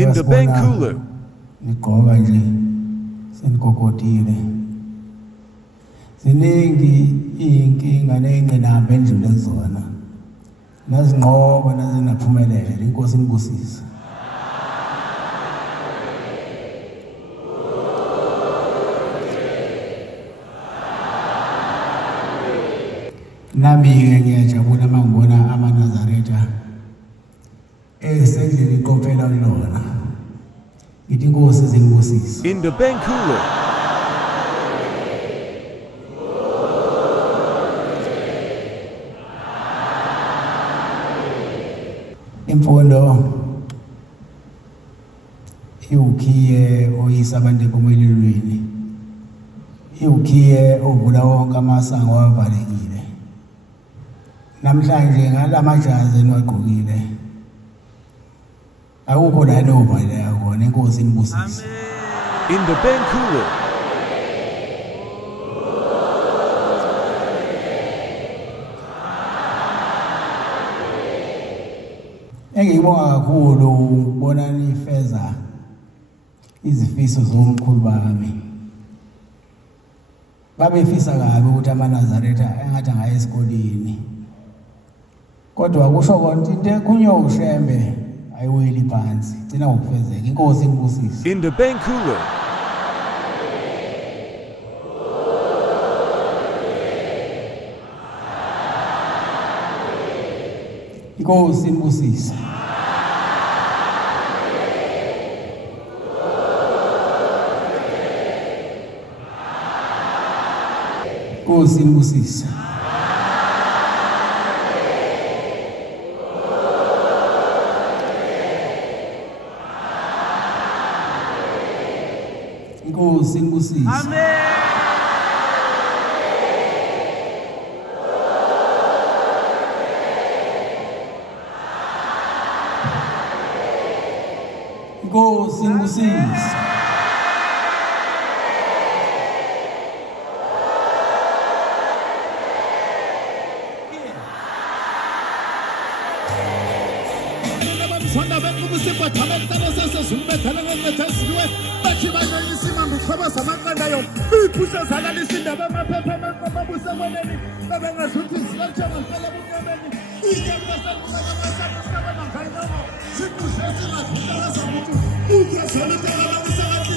In the bank cooler. Nigqoka nje senikokodile. Ziningi inkinga nengqinamba endlule kuzona. Nazinqoba nazinaphumelela inkosi inibusise. Nami-ke ngiyajabula uma ngibona amaNazaretha esendlini iqophela lona. Ngithi inkosi zinibusise. In the bank cooler. Imfundo iwukhiye oyisa abantu empumelelweni. Iwukhiye ovula wonke amasango avalekile. Namhlanje ngalamajazi eniwagqokile akukho lana ovaleka khona inkosi inibusise. In the bank cooler. Engiyibonga kakhulu ukubona nifeza izifiso zomkhulu bami. Babefisa kabi ukuthi amaNazaretha engathi angaya esikoleni. Kodwa kusho konke into ekhunyo ushembe ayiweli phansi. Gcina ngokufezeka inkosi inibusise. In the bank cooler. Inkosi inibusise. Inkosi inibusise. Inkosi inibusise. Amen. Inkosi inibusise. Sonda bengubusi bathamela sesizumethana ngethesiwe bachiba isima mkhaba samaqanda yo iphusha zalalisa indaba amaphepha amaqababuse kweneni bebengazuthi silathanga ngempela bunyameni inyama sakuqhaqhaqha ngayinoma sikushe singathula samuntu ukhosela uthela lakusakathi